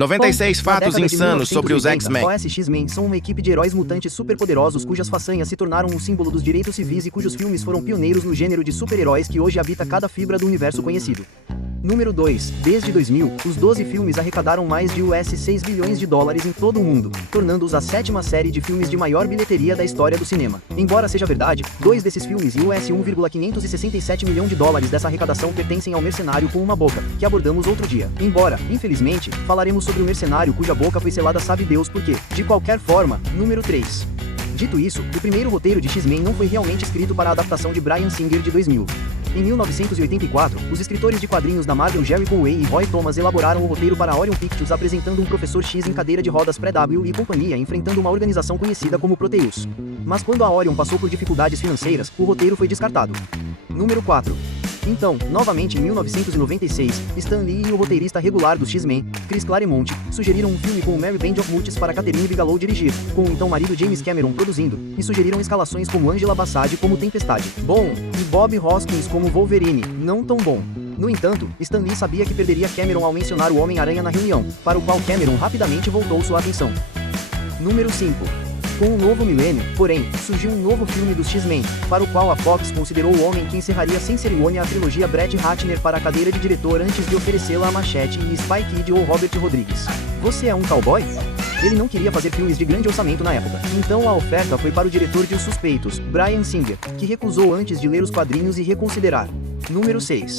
96 fatos insanos sobre os X-Men. Os X-Men são uma equipe de heróis mutantes superpoderosos cujas façanhas se tornaram um símbolo dos direitos civis e cujos filmes foram pioneiros no gênero de super-heróis que hoje habita cada fibra do universo conhecido. Número 2. Desde 2000, os 12 filmes arrecadaram mais de US$6 bilhões em todo o mundo, tornando-os a 7ª série de filmes de maior bilheteria da história do cinema. Embora seja verdade, 2 desses filmes e US$1,567 milhão dessa arrecadação pertencem ao Mercenário com uma boca, que abordamos outro dia. Embora, infelizmente, falaremos sobre o Mercenário cuja boca foi selada sabe Deus por quê. De qualquer forma, número 3. Dito isso, o primeiro roteiro de X-Men não foi realmente escrito para a adaptação de Bryan Singer de 2000. Em 1984, os escritores de quadrinhos da Marvel Jerry Conway e Roy Thomas elaboraram o roteiro para Orion Pictures apresentando um Professor X em cadeira de rodas pré-W e companhia enfrentando uma organização conhecida como Proteus. Mas quando a Orion passou por dificuldades financeiras, o roteiro foi descartado. Número 4. Então, novamente em 1996, Stan Lee e o roteirista regular dos X-Men, Chris Claremont, sugeriram um filme com o Mary Band of Muttes para Catherine Bigelow dirigir, com o então marido James Cameron produzindo, e sugeriram escalações como Angela Bassett como Tempestade, bom, e Bob Hoskins como Wolverine, não tão bom. No entanto, Stan Lee sabia que perderia Cameron ao mencionar o Homem-Aranha na reunião, para o qual Cameron rapidamente voltou sua atenção. Número 5. Com o novo milênio, porém, surgiu um novo filme dos X-Men, para o qual a Fox considerou o homem que encerraria sem cerimônia a trilogia Brett Ratner para a cadeira de diretor antes de oferecê-la a Machete e Spy Kid ou Robert Rodrigues. Você é um cowboy? Ele não queria fazer filmes de grande orçamento na época, então a oferta foi para o diretor de Os Suspeitos, Bryan Singer, que recusou antes de ler os quadrinhos e reconsiderar. Número 6.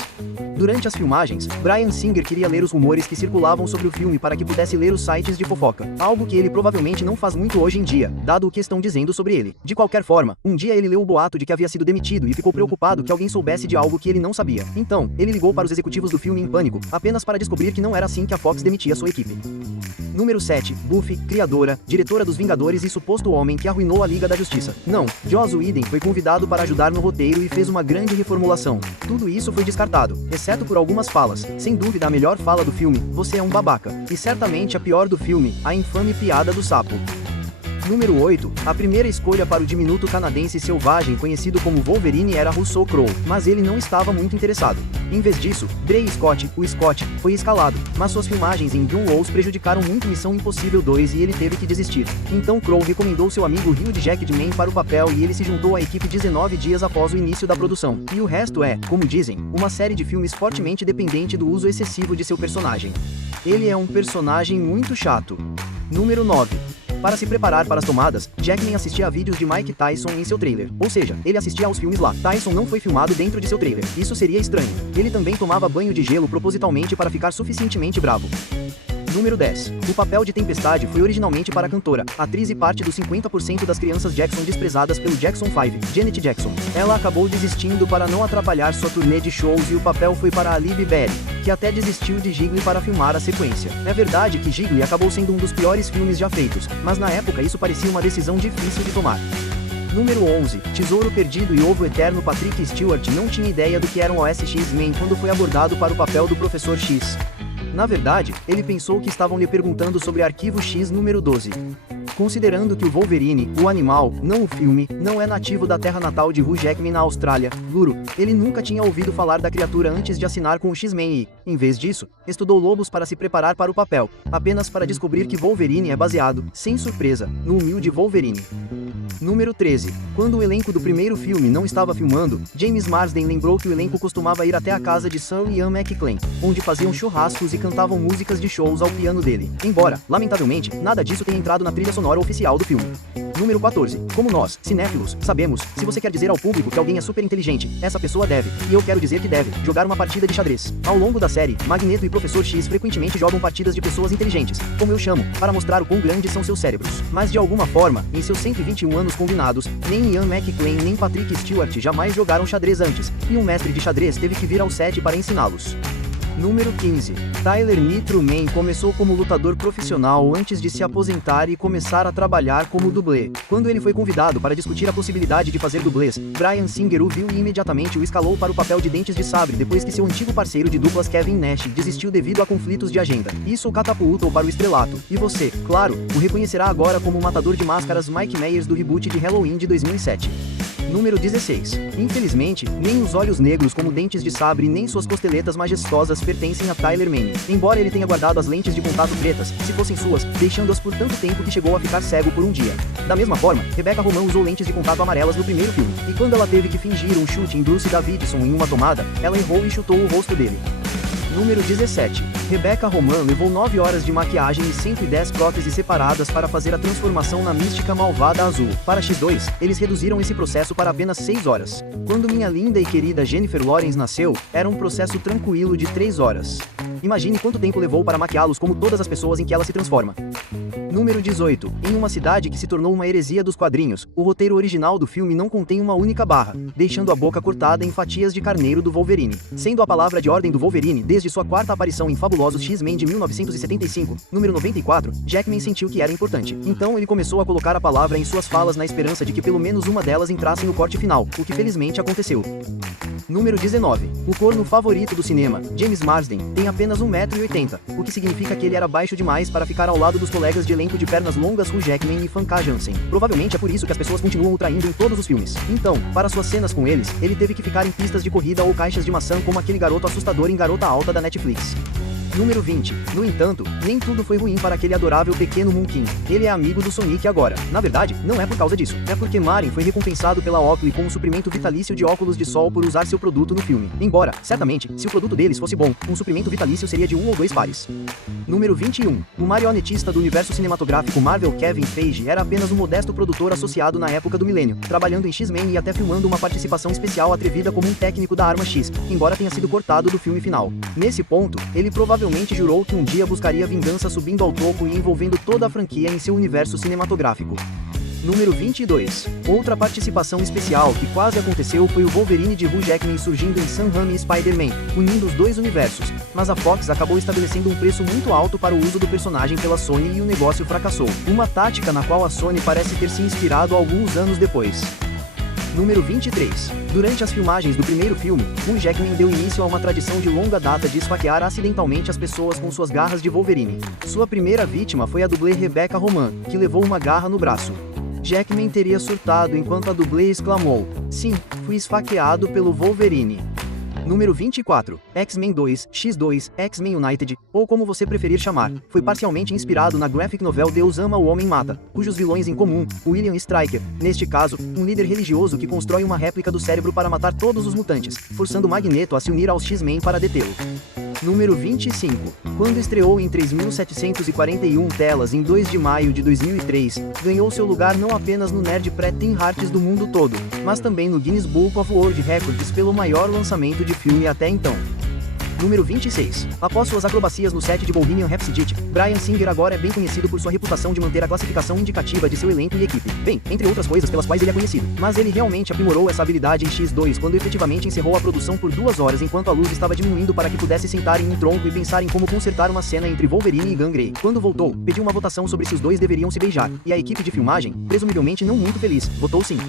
Durante as filmagens, Bryan Singer queria ler os rumores que circulavam sobre o filme para que pudesse ler os sites de fofoca, algo que ele provavelmente não faz muito hoje em dia, dado o que estão dizendo sobre ele. De qualquer forma, um dia ele leu o boato de que havia sido demitido e ficou preocupado que alguém soubesse de algo que ele não sabia. Então, ele ligou para os executivos do filme em pânico, apenas para descobrir que não era assim que a Fox demitia sua equipe. Número 7. Buffy, criadora, diretora dos Vingadores e suposto homem que arruinou a Liga da Justiça. Não, Joss Whedon foi convidado para ajudar no roteiro e fez uma grande reformulação. Tudo isso foi descartado, exceto por algumas falas. Sem dúvida a melhor fala do filme, você é um babaca. E certamente a pior do filme, a infame piada do sapo. Número 8. A primeira escolha para o diminuto canadense selvagem conhecido como Wolverine era Russell Crowe, mas ele não estava muito interessado. Em vez disso, Dre Scott, o Scott, foi escalado, mas suas filmagens em John Walls prejudicaram muito Missão Impossível 2 e ele teve que desistir. Então Crowe recomendou seu amigo Hugh Jackman para o papel e ele se juntou à equipe 19 dias após o início da produção. E o resto é, como dizem, uma série de filmes fortemente dependente do uso excessivo de seu personagem. Ele é um personagem muito chato. Número 9. Para se preparar para as tomadas, Jackman assistia a vídeos de Mike Tyson em seu trailer. Ou seja, ele assistia aos filmes lá. Tyson não foi filmado dentro de seu trailer. Isso seria estranho. Ele também tomava banho de gelo propositalmente para ficar suficientemente bravo. Número 10. O papel de Tempestade foi originalmente para a cantora, atriz e parte dos 50% das crianças Jackson desprezadas pelo Jackson 5, Janet Jackson. Ela acabou desistindo para não atrapalhar sua turnê de shows e o papel foi para a Libby Berry, que até desistiu de Gigli para filmar a sequência. É verdade que Gigli acabou sendo um dos piores filmes já feitos, mas na época isso parecia uma decisão difícil de tomar. Número 11. Tesouro Perdido e Ovo Eterno. Patrick Stewart não tinha ideia do que eram os X-Men quando foi abordado para o papel do Professor X. Na verdade, ele pensou que estavam lhe perguntando sobre Arquivo X número 12. Considerando que o Wolverine, o animal, não o filme, não é nativo da terra natal de Hugh Jackman na Austrália, Guru, ele nunca tinha ouvido falar da criatura antes de assinar com o X-Men e, em vez disso, estudou lobos para se preparar para o papel, apenas para descobrir que Wolverine é baseado, sem surpresa, no humilde Wolverine. Número 13. Quando o elenco do primeiro filme não estava filmando, James Marsden lembrou que o elenco costumava ir até a casa de Sam e Ian McKellen, onde faziam churrascos e cantavam músicas de shows ao piano dele. Embora, lamentavelmente, nada disso tenha entrado na trilha sonora oficial do filme. Número 14. Como nós, cinéfilos, sabemos, se você quer dizer ao público que alguém é super inteligente, essa pessoa deve, e eu quero dizer que deve, jogar uma partida de xadrez. Ao longo da série, Magneto e Professor X frequentemente jogam partidas de pessoas inteligentes, como eu chamo, para mostrar o quão grandes são seus cérebros. Mas de alguma forma, em seus 121 anos combinados, nem Ian McKellen nem Patrick Stewart jamais jogaram xadrez antes, e um mestre de xadrez teve que vir ao set para ensiná-los. Número 15. Tyler Nitro Man começou como lutador profissional antes de se aposentar e começar a trabalhar como dublê. Quando ele foi convidado para discutir a possibilidade de fazer dublês, Bryan Singer o viu e imediatamente o escalou para o papel de Dentes de Sabre depois que seu antigo parceiro de duplas Kevin Nash desistiu devido a conflitos de agenda. Isso o catapultou para o estrelato. E você, claro, o reconhecerá agora como o matador de máscaras Mike Myers do reboot de Halloween de 2007. Número 16. Infelizmente, nem os olhos negros como dentes de sabre nem suas costeletas majestosas pertencem a Tyler Mane. Embora ele tenha guardado as lentes de contato pretas, se fossem suas, deixando-as por tanto tempo que chegou a ficar cego por um dia. Da mesma forma, Rebecca Romijn usou lentes de contato amarelas no primeiro filme, e quando ela teve que fingir um chute em Bruce Davidson em uma tomada, ela errou e chutou o rosto dele. Número 17. Rebecca Romijn levou 9 horas de maquiagem e 110 próteses separadas para fazer a transformação na mística malvada azul. Para X2, eles reduziram esse processo para apenas 6 horas. Quando minha linda e querida Jennifer Lawrence nasceu, era um processo tranquilo de 3 horas. Imagine quanto tempo levou para maquiá-los como todas as pessoas em que ela se transforma. Número 18. Em uma cidade que se tornou uma heresia dos quadrinhos, o roteiro original do filme não contém uma única barra, deixando a boca cortada em fatias de carneiro do Wolverine. Sendo a palavra de ordem do Wolverine desde sua quarta aparição em Fabulosos X-Men de 1975, número 94, Jackman sentiu que era importante. Então ele começou a colocar a palavra em suas falas na esperança de que pelo menos uma delas entrasse no corte final, o que felizmente aconteceu. Número 19. O corno favorito do cinema, James Marsden, tem apenas 1,80 m, o que significa que ele era baixo demais para ficar ao lado dos colegas de elenco de pernas longas Hugh Jackman e Famke Janssen. Provavelmente é por isso que as pessoas continuam o traindo em todos os filmes. Então, para suas cenas com eles, ele teve que ficar em pistas de corrida ou caixas de maçã como aquele garoto assustador em Garota Alta da Netflix. Número 20. No entanto, nem tudo foi ruim para aquele adorável pequeno Munkin. Ele é amigo do Sonic agora. Na verdade, não é por causa disso. É porque Marin foi recompensado pela Oakley com um suprimento vitalício de óculos de sol por usar seu produto no filme. Embora, certamente, se o produto deles fosse bom, um suprimento vitalício seria de 1 ou 2 pares. Número 21. O marionetista do universo cinematográfico Marvel Kevin Feige era apenas um modesto produtor associado na época do milênio, trabalhando em X-Men e até filmando uma participação especial atrevida como um técnico da Arma X, embora tenha sido cortado do filme final. Nesse ponto, ele provavelmente jurou que um dia buscaria vingança subindo ao topo e envolvendo toda a franquia em seu universo cinematográfico. Número 22. Outra participação especial que quase aconteceu foi o Wolverine de Hugh Jackman surgindo em Sam Raimi Spider-Man, unindo os dois universos, mas a Fox acabou estabelecendo um preço muito alto para o uso do personagem pela Sony e o negócio fracassou. Uma tática na qual a Sony parece ter se inspirado alguns anos depois. Número 23. Durante as filmagens do primeiro filme, Hugh Jackman deu início a uma tradição de longa data de esfaquear acidentalmente as pessoas com suas garras de Wolverine. Sua primeira vítima foi a dublê Rebecca Romijn, que levou uma garra no braço. Jackman teria surtado enquanto a dublê exclamou: "Sim, fui esfaqueado pelo Wolverine." Número 24. X-Men 2, X2, X-Men United, ou como você preferir chamar, foi parcialmente inspirado na graphic novel Deus Ama o Homem Mata, cujos vilões em comum, William Stryker, neste caso, um líder religioso que constrói uma réplica do cérebro para matar todos os mutantes, forçando Magneto a se unir aos X-Men para detê-lo. Número 25. Quando estreou em 3.741 telas em 2 de maio de 2003, ganhou seu lugar não apenas no Nerd Pré-Teen Hearts do mundo todo, mas também no Guinness Book of World Records pelo maior lançamento de filme até então. Número 26. Após suas acrobacias no set de Bohemian Rhapsody, Bryan Singer agora é bem conhecido por sua reputação de manter a classificação indicativa de seu elenco e equipe. Bem, entre outras coisas pelas quais ele é conhecido. Mas ele realmente aprimorou essa habilidade em X2 quando efetivamente encerrou a produção por 2 horas enquanto a luz estava diminuindo para que pudesse sentar em um tronco e pensar em como consertar uma cena entre Wolverine e Gangrey. Quando voltou, pediu uma votação sobre se os dois deveriam se beijar, e a equipe de filmagem, presumivelmente não muito feliz, votou sim.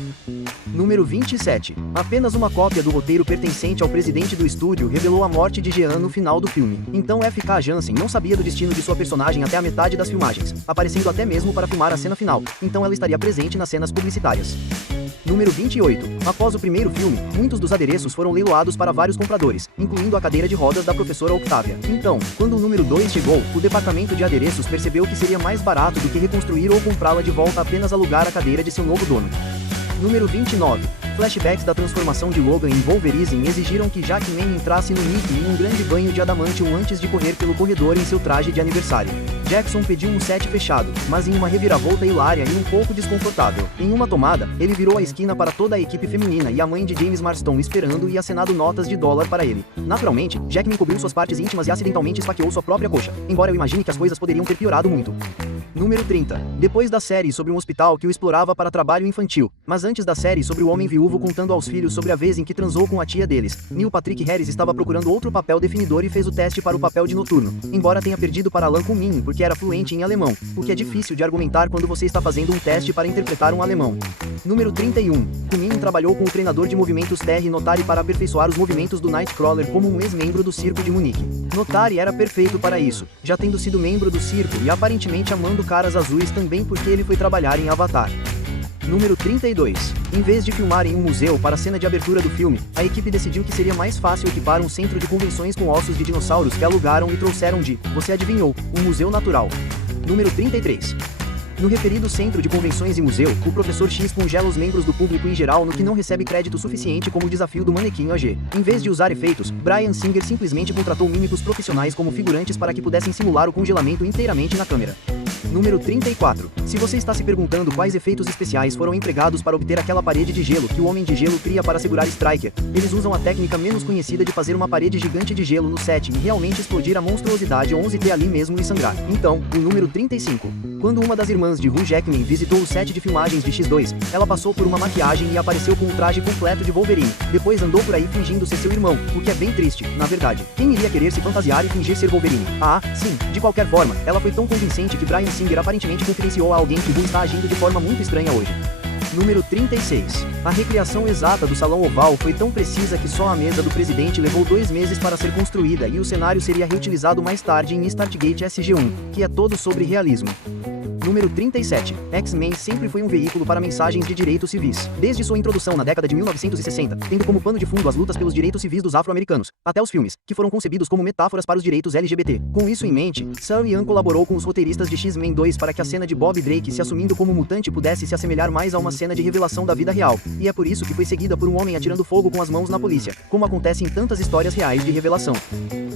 Número 27. Apenas uma cópia do roteiro pertencente ao presidente do estúdio revelou a morte de Jean no final do filme. Então F.K. Jansen não sabia do destino de sua personagem até a metade das filmagens, aparecendo até mesmo para filmar a cena final, então ela estaria presente nas cenas publicitárias. Número 28. Após o primeiro filme, muitos dos adereços foram leiloados para vários compradores, incluindo a cadeira de rodas da professora Octavia. Então, quando o número 2 chegou, o departamento de adereços percebeu que seria mais barato do que reconstruir ou comprá-la de volta apenas alugar a cadeira de seu novo dono. Número 29. Flashbacks da transformação de Logan em Wolverine exigiram que Jackman entrasse no Nick em um grande banho de adamantium antes de correr pelo corredor em seu traje de aniversário. Jackson pediu um set fechado, mas em uma reviravolta hilária e um pouco desconfortável. Em uma tomada, ele virou a esquina para toda a equipe feminina e a mãe de James Marston esperando e acenado notas de dólar para ele. Naturalmente, Jackman cobriu suas partes íntimas e acidentalmente esfaqueou sua própria coxa, embora eu imagine que as coisas poderiam ter piorado muito. Número 30. Depois da série sobre um hospital que o explorava para trabalho infantil, mas antes da série sobre o homem viúvo contando aos filhos sobre a vez em que transou com a tia deles, Neil Patrick Harris estava procurando outro papel definidor e fez o teste para o papel de noturno, embora tenha perdido para Alan Cumming porque era fluente em alemão, o que é difícil de argumentar quando você está fazendo um teste para interpretar um alemão. Número 31. Cumming trabalhou com o treinador de movimentos Terry Notary para aperfeiçoar os movimentos do Nightcrawler como um ex-membro do circo de Munique. Notary era perfeito para isso, já tendo sido membro do circo e aparentemente amando caras azuis também porque ele foi trabalhar em Avatar. Número 32. Em vez de filmar em um museu para a cena de abertura do filme, a equipe decidiu que seria mais fácil equipar um centro de convenções com ossos de dinossauros que alugaram e trouxeram de, você adivinhou, um museu natural. Número 33. No referido centro de convenções e museu, o Professor X congela os membros do público em geral no que não recebe crédito suficiente como o desafio do manequim OG. Em vez de usar efeitos, Bryan Singer simplesmente contratou mímicos profissionais como figurantes para que pudessem simular o congelamento inteiramente na câmera. Número 34. Se você está se perguntando quais efeitos especiais foram empregados para obter aquela parede de gelo que o Homem de Gelo cria para segurar Stryker, eles usam a técnica menos conhecida de fazer uma parede gigante de gelo no set e realmente explodir a monstruosidade 11T ali mesmo e sangrar. Então, o número 35. Quando uma das irmãs de Hugh Jackman visitou o set de filmagens de X2, ela passou por uma maquiagem e apareceu com o traje completo de Wolverine. Depois andou por aí fingindo ser seu irmão, o que é bem triste, na verdade. Quem iria querer se fantasiar e fingir ser Wolverine? Ah, sim. De qualquer forma, ela foi tão convincente que Bryan Singer aparentemente confidenciou a alguém que Hugh está agindo de forma muito estranha hoje. Número 36. A recriação exata do Salão Oval foi tão precisa que só a mesa do presidente levou 2 meses para ser construída e o cenário seria reutilizado mais tarde em Stargate SG-1, que é todo sobre realismo. Número 37. X-Men sempre foi um veículo para mensagens de direitos civis. Desde sua introdução na década de 1960, tendo como pano de fundo as lutas pelos direitos civis dos afro-americanos, até os filmes, que foram concebidos como metáforas para os direitos LGBT. Com isso em mente, Sam Ian colaborou com os roteiristas de X-Men 2 para que a cena de Bob Drake se assumindo como mutante pudesse se assemelhar mais a uma cena de revelação da vida real, e é por isso que foi seguida por um homem atirando fogo com as mãos na polícia, como acontece em tantas histórias reais de revelação.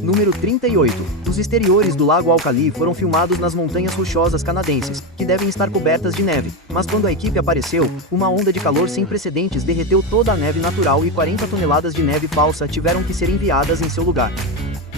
Número 38. Os exteriores do Lago Alcali foram filmados nas montanhas rochosas canadenses, que devem estar cobertas de neve, mas quando a equipe apareceu, uma onda de calor sem precedentes derreteu toda a neve natural e 40 toneladas de neve falsa tiveram que ser enviadas em seu lugar.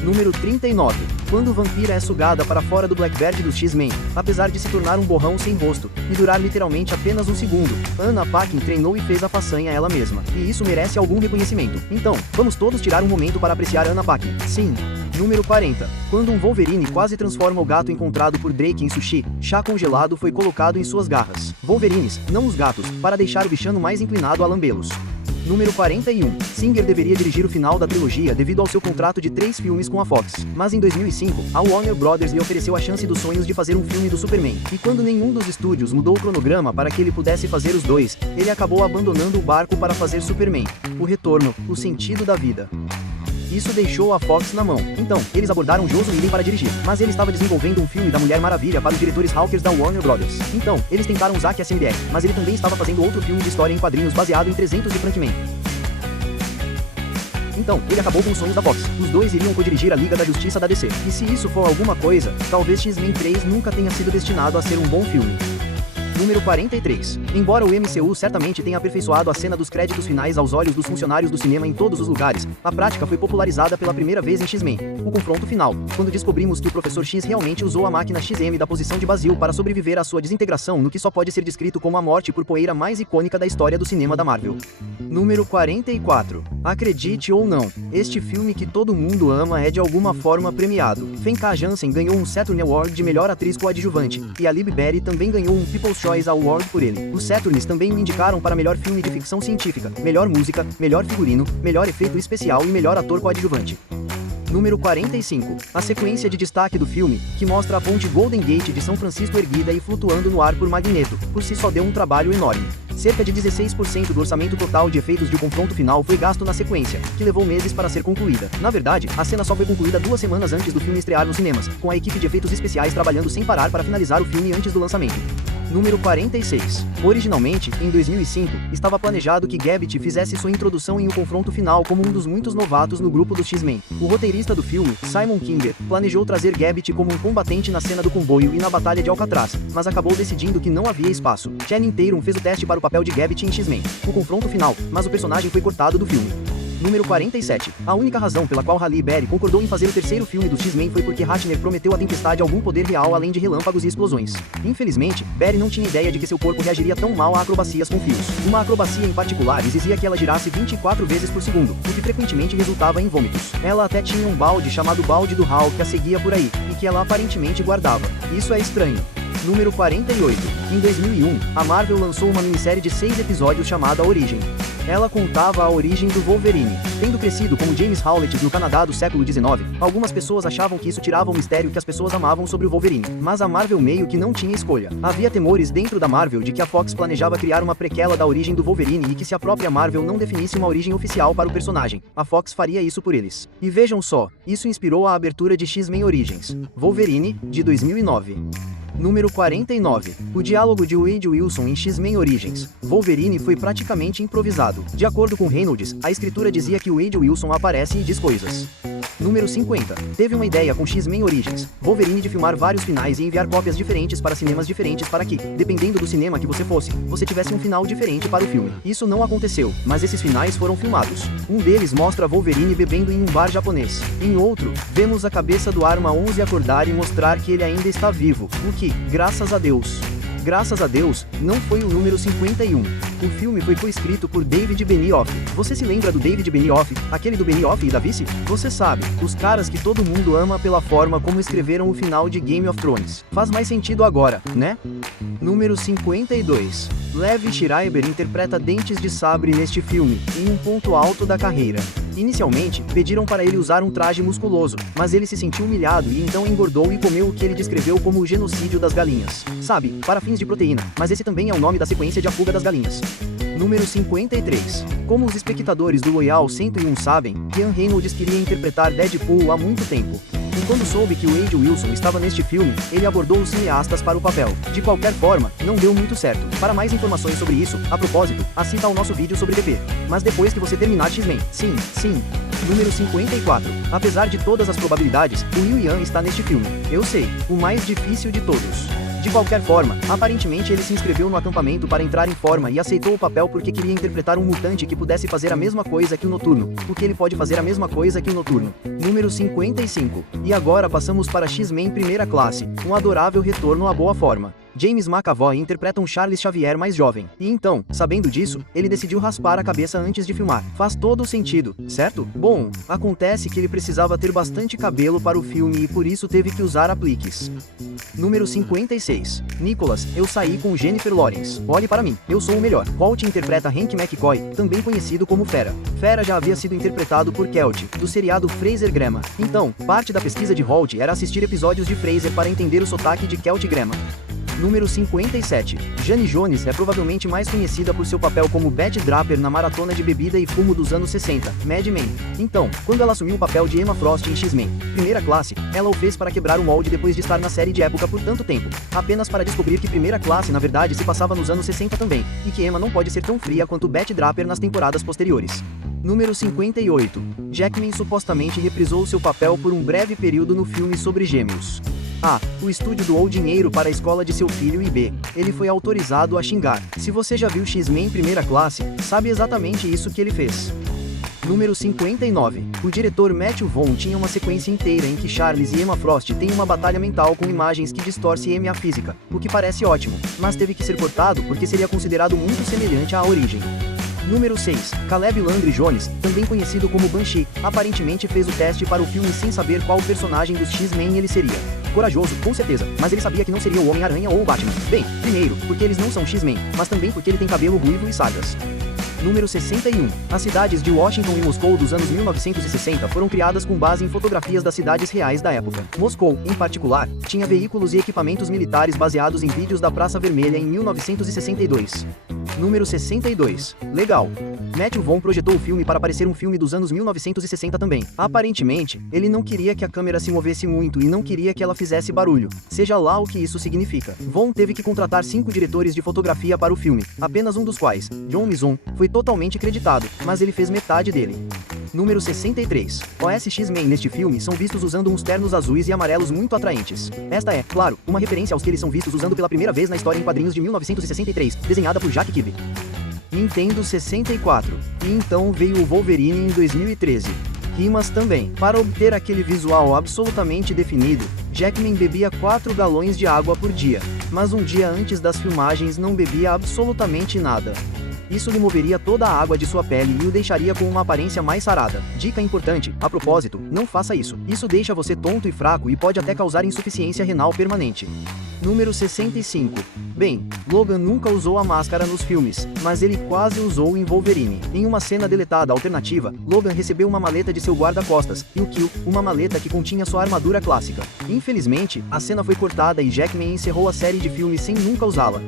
Número 39. Quando Vampira é sugada para fora do Blackbird dos X-Men, apesar de se tornar um borrão sem rosto, e durar literalmente apenas um segundo, Anna Paquin treinou e fez a façanha ela mesma, e isso merece algum reconhecimento. Então, vamos todos tirar um momento para apreciar Anna Paquin. Sim. Número 40. Quando um Wolverine quase transforma o gato encontrado por Drake em sushi, chá congelado foi colocado em suas garras. Wolverines, não os gatos, para deixar o bichano mais inclinado a lambê-los. Número 41. Singer deveria dirigir o final da trilogia devido ao seu contrato de 3 filmes com a Fox. Mas em 2005, a Warner Brothers lhe ofereceu a chance dos sonhos de fazer um filme do Superman. E quando nenhum dos estúdios mudou o cronograma para que ele pudesse fazer os dois, ele acabou abandonando o barco para fazer Superman. O Retorno, o sentido da vida. Isso deixou a Fox na mão. Então, eles abordaram Joss Whedon para dirigir, mas ele estava desenvolvendo um filme da Mulher Maravilha para os diretores Hawkers da Warner Brothers. Então, eles tentaram usar Zack SMBR, mas ele também estava fazendo outro filme de história em quadrinhos baseado em 300 de Frankman. Então, ele acabou com os sonhos da Fox. Os dois iriam co-dirigir a Liga da Justiça da DC. E se isso for alguma coisa, talvez X-Men 3 nunca tenha sido destinado a ser um bom filme. Número 43. Embora o MCU certamente tenha aperfeiçoado a cena dos créditos finais aos olhos dos funcionários do cinema em todos os lugares, a prática foi popularizada pela primeira vez em X-Men, o confronto final, quando descobrimos que o Professor X realmente usou a máquina XM da posição de Basil para sobreviver à sua desintegração no que só pode ser descrito como a morte por poeira mais icônica da história do cinema da Marvel. Número 44. Acredite ou não, este filme que todo mundo ama é de alguma forma premiado. Famke Janssen ganhou um Saturn Award de melhor atriz coadjuvante, e a Halle Berry também ganhou um People's Choice Award por ele. Os Saturns também o indicaram para melhor filme de ficção científica, melhor música, melhor figurino, melhor efeito especial e melhor ator coadjuvante. Número 45. A sequência de destaque do filme, que mostra a ponte Golden Gate de São Francisco erguida e flutuando no ar por Magneto, por si só deu um trabalho enorme. Cerca de 16% do orçamento total de efeitos de confronto final foi gasto na sequência, que levou meses para ser concluída. Na verdade, a cena só foi concluída 2 semanas antes do filme estrear nos cinemas, com a equipe de efeitos especiais trabalhando sem parar para finalizar o filme antes do lançamento. Número 46. Originalmente, em 2005, estava planejado que Gambit fizesse sua introdução em O Confronto Final como um dos muitos novatos no grupo dos X-Men. O roteirista do filme, Simon Kinber, planejou trazer Gambit como um combatente na cena do comboio e na Batalha de Alcatraz, mas acabou decidindo que não havia espaço. Channing Tatum fez o teste para o papel de Gambit em X-Men, O Confronto Final, mas o personagem foi cortado do filme. Número 47. A única razão pela qual Halle Berry concordou em fazer o terceiro filme dos X-Men foi porque Ratner prometeu à Tempestade algum poder real além de relâmpagos e explosões. Infelizmente, Berry não tinha ideia de que seu corpo reagiria tão mal a acrobacias com fios. Uma acrobacia em particular exigia que ela girasse 24 vezes por segundo, o que frequentemente resultava em vômitos. Ela até tinha um balde chamado balde do Hal que a seguia por aí, e que ela aparentemente guardava. Isso é estranho. Número 48. Em 2001, a Marvel lançou uma minissérie de 6 episódios chamada Origem. Ela contava a origem do Wolverine. Tendo crescido como James Howlett no Canadá do século XIX, algumas pessoas achavam que isso tirava o mistério que as pessoas amavam sobre o Wolverine. Mas a Marvel meio que não tinha escolha. Havia temores dentro da Marvel de que a Fox planejava criar uma prequela da origem do Wolverine e que se a própria Marvel não definisse uma origem oficial para o personagem, a Fox faria isso por eles. E vejam só, isso inspirou a abertura de X-Men Origins. Wolverine, de 2009. Número 49. O diálogo de Wade Wilson em X-Men Origins. Wolverine foi praticamente improvisado. De acordo com Reynolds, a escritura dizia que Wade Wilson aparece e diz coisas. Número 50. Teve uma ideia com X-Men Origins, Wolverine, de filmar vários finais e enviar cópias diferentes para cinemas diferentes para que, dependendo do cinema que você fosse, você tivesse um final diferente para o filme. Isso não aconteceu, mas esses finais foram filmados. Um deles mostra Wolverine bebendo em um bar japonês. Em outro, vemos a cabeça do Arma 11 acordar e mostrar que ele ainda está vivo, o que, graças a Deus, não foi o número 51. O filme foi coescrito por David Benioff. Você se lembra do David Benioff, aquele do Benioff e da Vice? Você sabe, os caras que todo mundo ama pela forma como escreveram o final de Game of Thrones. Faz mais sentido agora, né? Número 52. Levi Schreiber interpreta Dentes de Sabre neste filme, em um ponto alto da carreira. Inicialmente, pediram para ele usar um traje musculoso, mas ele se sentiu humilhado e então engordou e comeu o que ele descreveu como o genocídio das galinhas. Sabe, para fins de proteína, mas esse também é o nome da sequência de A Fuga das Galinhas. Número 53. Como os espectadores do Loyal 101 sabem, Ryan Reynolds queria interpretar Deadpool há muito tempo. E quando soube que Wade Wilson estava neste filme, ele abordou os cineastas para o papel. De qualquer forma, não deu muito certo. Para mais informações sobre isso, a propósito, assista ao nosso vídeo sobre DP. Mas depois que você terminar X-Men, sim. Número 54. Apesar de todas as probabilidades, o Will Young está neste filme. Eu sei, o mais difícil de todos. De qualquer forma, aparentemente ele se inscreveu no acampamento para entrar em forma e aceitou o papel porque queria interpretar um mutante que pudesse fazer a mesma coisa que o Noturno, porque ele pode fazer a mesma coisa que o Noturno. Número 55. E agora passamos para X-Men Primeira Classe, um adorável retorno à boa forma. James McAvoy interpreta um Charles Xavier mais jovem. E então, sabendo disso, ele decidiu raspar a cabeça antes de filmar. Faz todo o sentido, certo? Bom, acontece que ele precisava ter bastante cabelo para o filme e por isso teve que usar apliques. Número 56. Nicholas, eu saí com Jennifer Lawrence. Olhe para mim, eu sou o melhor. Holt interpreta Hank McCoy, também conhecido como Fera. Fera já havia sido interpretado por Kelty, do seriado Frasier Graham. Então, parte da pesquisa de Holt era assistir episódios de Frasier para entender o sotaque de Kelty Graham. Número 57. Jane Jones é provavelmente mais conhecida por seu papel como Betty Draper na maratona de bebida e fumo dos anos 60, Mad Men. Então, quando ela assumiu o papel de Emma Frost em X-Men Primeira Classe, ela o fez para quebrar o molde depois de estar na série de época por tanto tempo, apenas para descobrir que Primeira Classe na verdade se passava nos anos 60 também, e que Emma não pode ser tão fria quanto Betty Draper nas temporadas posteriores. Número 58. Jackman supostamente reprisou seu papel por um breve período no filme sobre gêmeos. A. O estúdio doou dinheiro para a escola de seu filho e B. Ele foi autorizado a xingar. Se você já viu X-Men Primeira Classe, sabe exatamente isso que ele fez. Número 59. O diretor Matthew Vaughn tinha uma sequência inteira em que Charles e Emma Frost têm uma batalha mental com imagens que distorcem a física, o que parece ótimo, mas teve que ser cortado porque seria considerado muito semelhante à origem. Número 6. Caleb Landry Jones, também conhecido como Banshee, aparentemente fez o teste para o filme sem saber qual personagem dos X-Men ele seria. Corajoso, com certeza, mas ele sabia que não seria o Homem-Aranha ou o Batman. Bem, primeiro, porque eles não são X-Men, mas também porque ele tem cabelo ruivo e sagas. Número 61. As cidades de Washington e Moscou dos anos 1960 foram criadas com base em fotografias das cidades reais da época. Moscou, em particular, tinha veículos e equipamentos militares baseados em vídeos da Praça Vermelha em 1962. Número 62. Legal. Matthew Vaughn projetou o filme para parecer um filme dos anos 1960 também. Aparentemente, ele não queria que a câmera se movesse muito e não queria que ela fizesse barulho, seja lá o que isso significa. Vaughn teve que contratar 5 diretores de fotografia para o filme, apenas um dos quais, John Mizon, foi totalmente creditado, mas ele fez metade dele. Número 63. Os X-Men neste filme são vistos usando uns ternos azuis e amarelos muito atraentes. Esta é, claro, uma referência aos que eles são vistos usando pela primeira vez na história em quadrinhos de 1963, desenhada por Jack Kirby. Nintendo 64. E então veio o Wolverine em 2013. Rimas também. Para obter aquele visual absolutamente definido, Jackman bebia 4 galões de água por dia, mas um dia antes das filmagens não bebia absolutamente nada. Isso removeria toda a água de sua pele e o deixaria com uma aparência mais sarada. Dica importante, a propósito, não faça isso. Isso deixa você tonto e fraco e pode até causar insuficiência renal permanente. Número 65. Bem, Logan nunca usou a máscara nos filmes, mas ele quase usou em Wolverine. Em uma cena deletada alternativa, Logan recebeu uma maleta de seu guarda-costas, e o Kill, uma maleta que continha sua armadura clássica. Infelizmente, a cena foi cortada e Jackman encerrou a série de filmes sem nunca usá-la.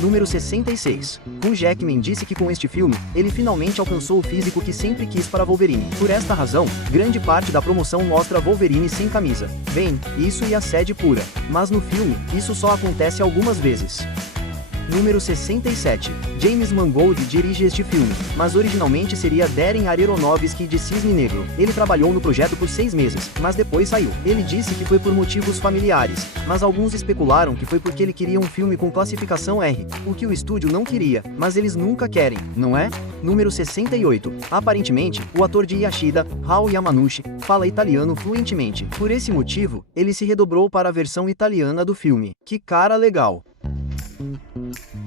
Número 66. Hugh Jackman disse que com este filme, ele finalmente alcançou o físico que sempre quis para Wolverine. Por esta razão, grande parte da promoção mostra Wolverine sem camisa. Bem, isso é assédio pura. Mas no filme, isso só acontece algumas vezes. Número 67. James Mangold dirige este filme, mas originalmente seria Darren Aronofsky de Cisne Negro. Ele trabalhou no projeto por 6 meses, mas depois saiu. Ele disse que foi por motivos familiares, mas alguns especularam que foi porque ele queria um filme com classificação R, o que o estúdio não queria, mas eles nunca querem, não é? Número 68. Aparentemente, o ator de Yashida, Hao Yamanouchi, fala italiano fluentemente. Por esse motivo, ele se redobrou para a versão italiana do filme. Que cara legal!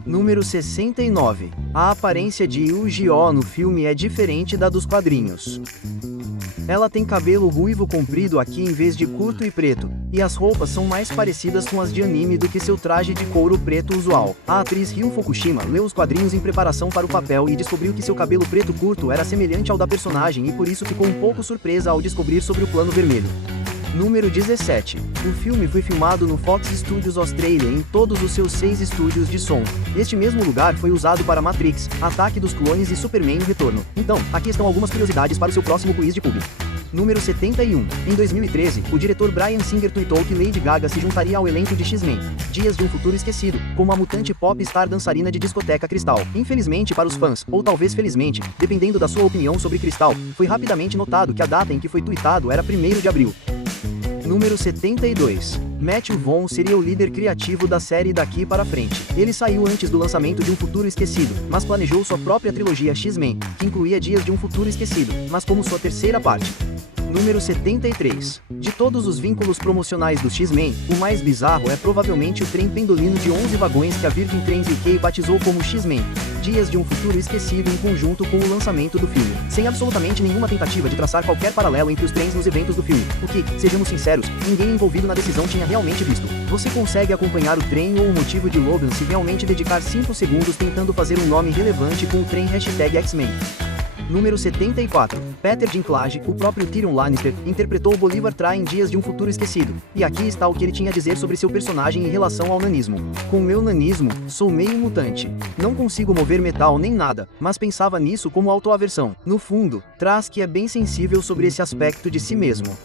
Número 69. A aparência de Yu-Gi-Oh no filme é diferente da dos quadrinhos. Ela tem cabelo ruivo comprido aqui em vez de curto e preto, e as roupas são mais parecidas com as de anime do que seu traje de couro preto usual. A atriz Ryu Fukushima leu os quadrinhos em preparação para o papel e descobriu que seu cabelo preto curto era semelhante ao da personagem e por isso ficou um pouco surpresa ao descobrir sobre o plano vermelho. Número 17. O filme foi filmado no Fox Studios Australia em todos os seus 6 estúdios de som. Este mesmo lugar foi usado para Matrix, Ataque dos Clones e Superman: O Retorno. Então, aqui estão algumas curiosidades para o seu próximo quiz de público. Número 71. Em 2013, o diretor Bryan Singer tweetou que Lady Gaga se juntaria ao elenco de X-Men, Dias de um Futuro Esquecido, como a mutante pop star dançarina de discoteca Cristal. Infelizmente para os fãs, ou talvez felizmente, dependendo da sua opinião sobre Cristal, foi rapidamente notado que a data em que foi tweetado era 1º de abril. Número 72. Matthew Vaughn seria o líder criativo da série daqui para frente. Ele saiu antes do lançamento de Um Futuro Esquecido, mas planejou sua própria trilogia X-Men, que incluía Dias de um Futuro Esquecido, mas como sua terceira parte. Número 73. De todos os vínculos promocionais do X-Men, o mais bizarro é provavelmente o trem pendolino de 11 vagões que a Virgin Trains UK batizou como X-Men, Dias de um Futuro Esquecido em conjunto com o lançamento do filme, sem absolutamente nenhuma tentativa de traçar qualquer paralelo entre os trens nos eventos do filme, o que, sejamos sinceros, ninguém envolvido na decisão tinha realmente visto. Você consegue acompanhar o trem ou o motivo de Logan se realmente dedicar 5 segundos tentando fazer um nome relevante com o trem #X-Men. Número 74. Peter Dinklage, o próprio Tyrion Lannister, interpretou Bolivar Tra em Dias de um Futuro Esquecido. E aqui está o que ele tinha a dizer sobre seu personagem em relação ao nanismo. Com meu nanismo, sou meio mutante. Não consigo mover metal nem nada, mas pensava nisso como autoaversão. No fundo, traz que é bem sensível sobre esse aspecto de si mesmo.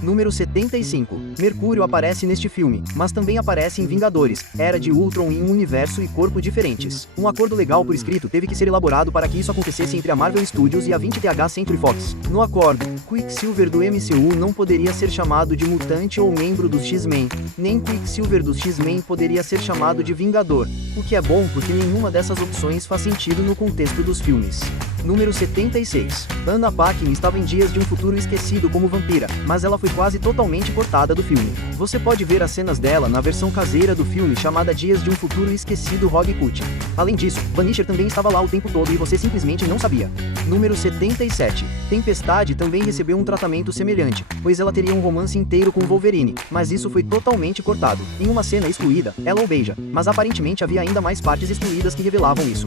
Número 75. Mercúrio aparece neste filme, mas também aparece em Vingadores, Era de Ultron em um universo e corpo diferentes. Um acordo legal por escrito teve que ser elaborado para que isso acontecesse entre a Marvel Studios e a 20th Century Fox. No acordo, Quicksilver do MCU não poderia ser chamado de mutante ou membro dos X-Men, nem Quicksilver dos X-Men poderia ser chamado de Vingador, o que é bom porque nenhuma dessas opções faz sentido no contexto dos filmes. Número 76. Anna Paquin estava em Dias de um Futuro Esquecido como vampira, mas ela foi quase totalmente cortada do filme. Você pode ver as cenas dela na versão caseira do filme chamada Dias de um Futuro Esquecido Rogue Cut. Além disso, Vanisher também estava lá o tempo todo e você simplesmente não sabia. Número 77. Tempestade também recebeu um tratamento semelhante, pois ela teria um romance inteiro com Wolverine, mas isso foi totalmente cortado. Em uma cena excluída, ela o beija, mas aparentemente havia ainda mais partes excluídas que revelavam isso.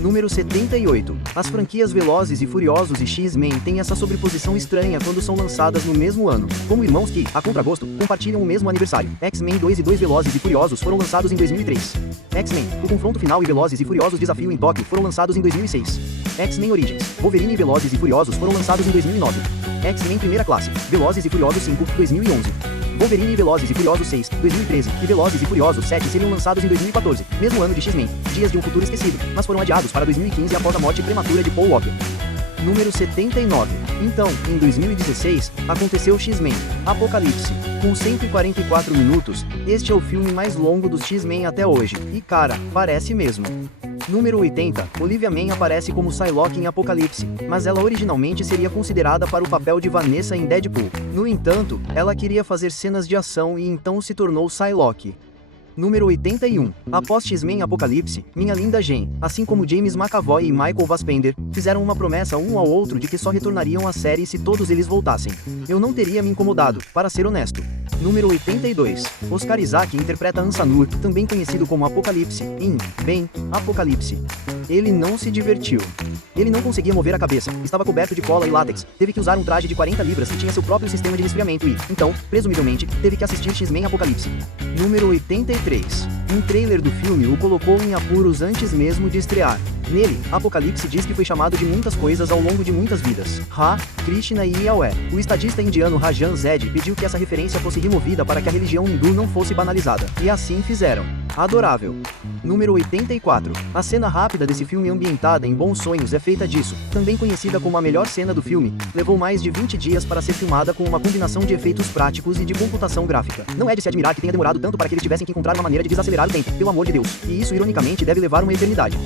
Número 78. As franquias Velozes e Furiosos e X-Men têm essa sobreposição estranha quando são lançadas no mesmo ano, como irmãos que, a contragosto, compartilham o mesmo aniversário. X-Men 2 e 2 Velozes e Furiosos foram lançados em 2003. X-Men, O Confronto Final e Velozes e Furiosos Desafio em Tóquio foram lançados em 2006. X-Men Origins, Wolverine e Velozes e Furiosos foram lançados em 2009. X-Men Primeira Classe, Velozes e Furiosos 5, 2011. Wolverine e Velozes e Furiosos 6, 2013, e Velozes e Furiosos 7 seriam lançados em 2014, mesmo ano de X-Men, Dias de um Futuro Esquecido, mas foram adiados para 2015 após a morte prematura de Paul Walker. Número 79. Então, em 2016, aconteceu X-Men, Apocalipse. Com 144 minutos, este é o filme mais longo dos X-Men até hoje, e cara, parece mesmo. Número 80. Olivia Mann aparece como Psylocke em Apocalipse, mas ela originalmente seria considerada para o papel de Vanessa em Deadpool. No entanto, ela queria fazer cenas de ação e então se tornou Psylocke. Número 81. Após X-Men Apocalipse, Minha Linda Jen, assim como James McAvoy e Michael Fassbender, fizeram uma promessa um ao outro de que só retornariam à série se todos eles voltassem. Eu não teria me incomodado, para ser honesto. Número 82. Oscar Isaac interpreta Ansanur, também conhecido como Apocalipse, em Bem, Apocalipse. Ele não se divertiu. Ele não conseguia mover a cabeça, estava coberto de cola e látex, teve que usar um traje de 40 libras que tinha seu próprio sistema de resfriamento e, então, presumivelmente, teve que assistir X-Men Apocalipse. Número 83. Um trailer do filme o colocou em apuros antes mesmo de estrear. Nele, Apocalipse diz que foi chamado de muitas coisas ao longo de muitas vidas. Ra, Krishna e Yahweh. O estadista indiano Rajan Zed pediu que essa referência fosse removida para que a religião hindu não fosse banalizada. E assim fizeram. Adorável. Número 84. A cena rápida desse filme ambientada em Bons Sonhos é feita disso, também conhecida como a melhor cena do filme, levou mais de 20 dias para ser filmada com uma combinação de efeitos práticos e de computação gráfica. Não é de se admirar que tenha demorado tanto para que eles tivessem que encontrar uma maneira de desacelerar o tempo, pelo amor de Deus. E isso ironicamente deve levar uma eternidade.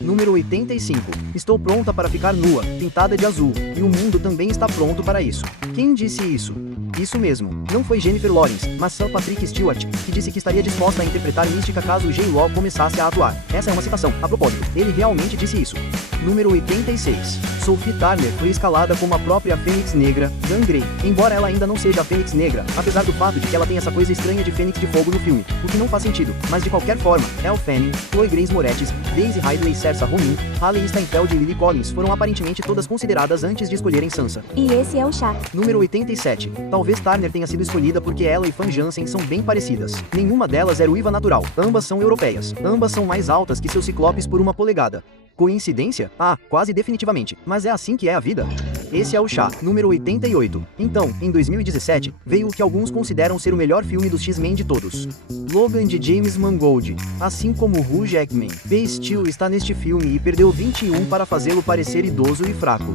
Número 85. Estou pronta para ficar nua, pintada de azul, e o mundo também está pronto para isso. Quem disse isso? Isso mesmo, não foi Jennifer Lawrence, mas Sir Patrick Stewart, que disse que estaria disposta a interpretar Mística caso J-Law começasse a atuar. Essa é uma citação, a propósito, ele realmente disse isso. Número 86. Sophie Turner foi escalada como a própria Fênix Negra, Gungrey, embora ela ainda não seja a Fênix Negra, apesar do fato de que ela tem essa coisa estranha de Fênix de Fogo no filme, o que não faz sentido, mas de qualquer forma, Elle Fanning, Chloe Grace Moretz, Daisy Ridley, Saoirse Ronan, Hailey Steinfeld e Lily Collins foram aparentemente todas consideradas antes de escolherem Sansa. E esse é o chá. Número 87. Talvez Turner tenha sido escolhida porque ela e Fan Jansen são bem parecidas. Nenhuma delas é ruiva natural, ambas são europeias, ambas são mais altas que seus ciclopes por 1 polegada. Coincidência? Ah, quase definitivamente, mas é assim que é a vida. Esse é o chá. Número 88. Então, em 2017, veio o que alguns consideram ser o melhor filme dos X-Men de todos. Logan de James Mangold. Assim como Hugh Jackman, Ben Stiller está neste filme e perdeu 21 para fazê-lo parecer idoso e fraco.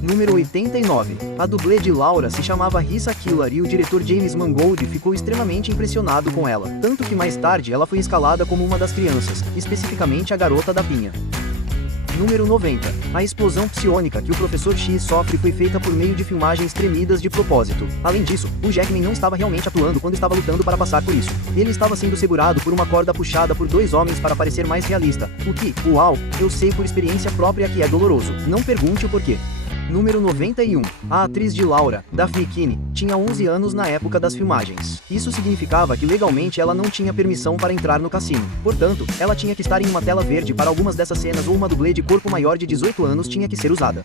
Número 89. A dublê de Laura se chamava Rissa Killar e o diretor James Mangold ficou extremamente impressionado com ela, tanto que mais tarde ela foi escalada como uma das crianças, especificamente a garota da pinha. Número 90. A explosão psiônica que o Professor X sofre foi feita por meio de filmagens tremidas de propósito. Além disso, o Jackman não estava realmente atuando quando estava lutando para passar por isso. Ele estava sendo segurado por uma corda puxada por 2 homens para parecer mais realista. O que, uau, eu sei por experiência própria que é doloroso. Não pergunte o porquê. Número 91. A atriz de Laura, Daphne Kinney, tinha 11 anos na época das filmagens. Isso significava que legalmente ela não tinha permissão para entrar no cassino. Portanto, ela tinha que estar em uma tela verde para algumas dessas cenas ou uma dublê de corpo maior de 18 anos tinha que ser usada.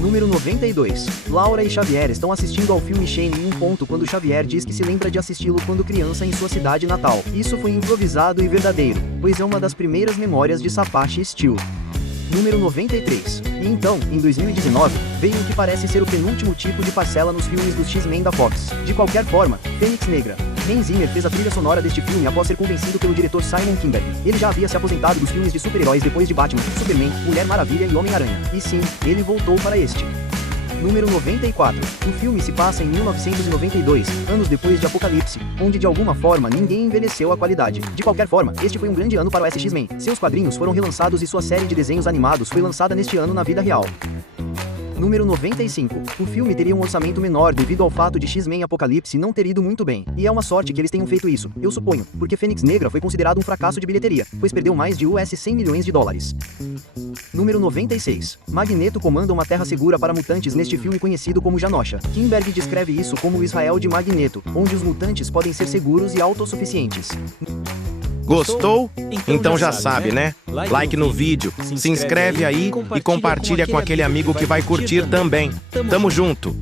Número 92. Laura e Xavier estão assistindo ao filme Shane em um ponto quando Xavier diz que se lembra de assisti-lo quando criança em sua cidade natal. Isso foi improvisado e verdadeiro, pois é uma das primeiras memórias de Sapache Steel. Número 93. E então, em 2019, veio o que parece ser o penúltimo tipo de parcela nos filmes dos X-Men da Fox. De qualquer forma, Fênix Negra. Hans Zimmer fez a trilha sonora deste filme após ser convencido pelo diretor Simon Kinberg. Ele já havia se aposentado dos filmes de super-heróis depois de Batman, Superman, Mulher Maravilha e Homem-Aranha. E sim, ele voltou para este. Número 94. O filme se passa em 1992, anos depois de Apocalipse, onde de alguma forma ninguém envelheceu a qualidade. De qualquer forma, este foi um grande ano para o X-Men. Seus quadrinhos foram relançados e sua série de desenhos animados foi lançada neste ano na vida real. Número 95. O filme teria um orçamento menor devido ao fato de X-Men Apocalipse não ter ido muito bem. E é uma sorte que eles tenham feito isso, eu suponho, porque Fênix Negra foi considerado um fracasso de bilheteria, pois perdeu mais de US$100 milhões. Número 96. Magneto comanda uma terra segura para mutantes neste filme conhecido como Janosha. Kinberg descreve isso como o Israel de Magneto, onde os mutantes podem ser seguros e autossuficientes. Gostou? Então já sabe, né? Like no vídeo, se inscreve aí e compartilha com aquele amigo que vai curtir também. Tamo junto!